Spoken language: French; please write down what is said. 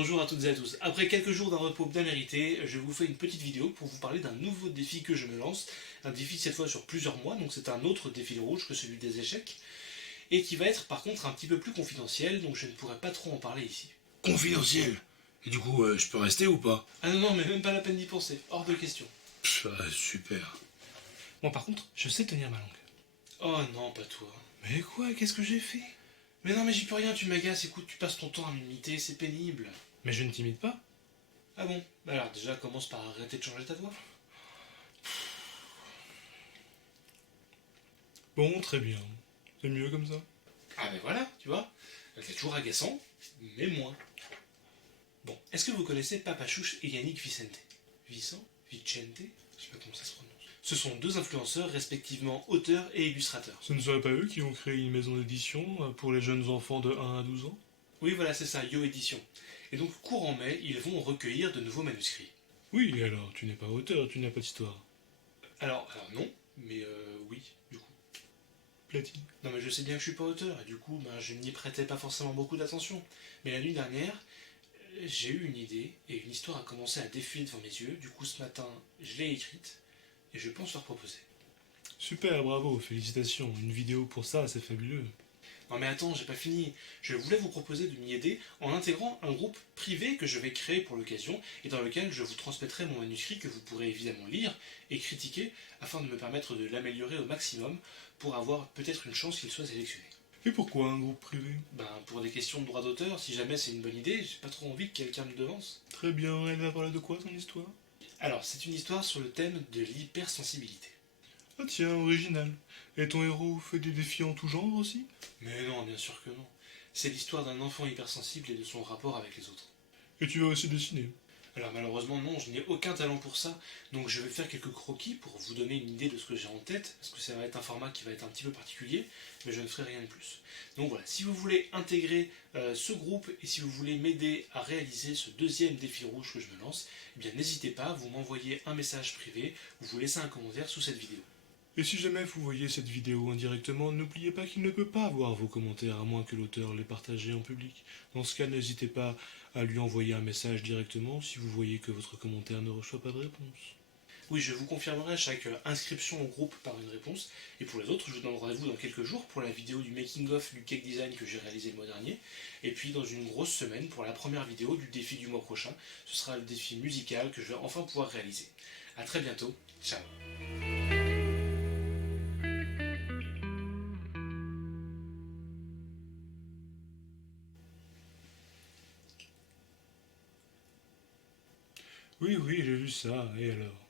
Bonjour à toutes et à tous. Après quelques jours d'un repos bien mérité, je vous fais une petite vidéo pour vous parler d'un nouveau défi que je me lance. Un défi cette fois sur plusieurs mois, donc c'est un autre défi rouge que celui des échecs. Et qui va être par contre un petit peu plus confidentiel, donc je ne pourrai pas trop en parler ici. Confidentiel. Et du coup, je peux rester ou pas? Ah non, non, mais même pas la peine d'y penser, hors de question. Super. Moi par contre, je sais tenir ma langue. Oh non, pas toi. Mais quoi, qu'est-ce que j'ai fait? Mais non, mais j'y peux rien, tu m'agaces, écoute, tu passes ton temps à m'imiter, c'est pénible. Mais je ne t'imite pas. Ah bon? Bah alors déjà, commence par arrêter de changer ta voix. Bon, très bien. C'est mieux comme ça. Ah ben voilà, tu vois, c'est toujours agaçant, mais moins. Bon, est-ce que vous connaissez Papa Chouche et Yannick Vicente? Vicent? Vicente? Je sais pas comment ça se prononce. Ce sont deux influenceurs, respectivement auteurs et illustrateurs. Ce ne serait pas eux qui ont créé une maison d'édition pour les jeunes enfants de 1 à 12 ans? Oui, voilà, c'est ça, Yo Édition. Et donc, courant mai, ils vont recueillir de nouveaux manuscrits. Oui, et alors, tu n'es pas auteur, tu n'as pas d'histoire. Alors non, mais oui, du coup. Platine. Non mais je sais bien que je suis pas auteur, et du coup, ben, je n'y prêtais pas forcément beaucoup d'attention. Mais la nuit dernière, j'ai eu une idée, et une histoire a commencé à défiler devant mes yeux. Du coup, ce matin, je l'ai écrite, et je pense leur proposer. Super, bravo, félicitations. Une vidéo pour ça, c'est fabuleux. Non mais attends, j'ai pas fini. Je voulais vous proposer de m'y aider en intégrant un groupe privé que je vais créer pour l'occasion et dans lequel je vous transmettrai mon manuscrit que vous pourrez évidemment lire et critiquer afin de me permettre de l'améliorer au maximum pour avoir peut-être une chance qu'il soit sélectionné. Et pourquoi un groupe privé? Ben pour des questions de droit d'auteur, si jamais c'est une bonne idée, j'ai pas trop envie que quelqu'un me devance. Très bien, elle va parler de quoi ton histoire? Alors c'est une histoire sur le thème de l'hypersensibilité. Ah tiens, original. Et ton héros fait des défis en tout genre aussi? Mais non, bien sûr que non. C'est l'histoire d'un enfant hypersensible et de son rapport avec les autres. Et tu vas aussi dessiner? Alors malheureusement non, je n'ai aucun talent pour ça, donc je vais faire quelques croquis pour vous donner une idée de ce que j'ai en tête, parce que ça va être un format qui va être un petit peu particulier, mais je ne ferai rien de plus. Donc voilà, si vous voulez intégrer ce groupe et si vous voulez m'aider à réaliser ce deuxième défi rouge que je me lance, eh bien n'hésitez pas, vous m'envoyez un message privé ou vous laissez un commentaire sous cette vidéo. Et si jamais vous voyez cette vidéo indirectement, n'oubliez pas qu'il ne peut pas voir vos commentaires à moins que l'auteur les partage en public. Dans ce cas, n'hésitez pas à lui envoyer un message directement si vous voyez que votre commentaire ne reçoit pas de réponse. Oui, je vous confirmerai chaque inscription au groupe par une réponse, et pour les autres, je vous donne rendez-vous dans quelques jours pour la vidéo du making-of du cake design que j'ai réalisé le mois dernier, et puis dans une grosse semaine pour la première vidéo du défi du mois prochain, ce sera le défi musical que je vais enfin pouvoir réaliser. A très bientôt, ciao. Oui, oui, j'ai vu ça, et alors?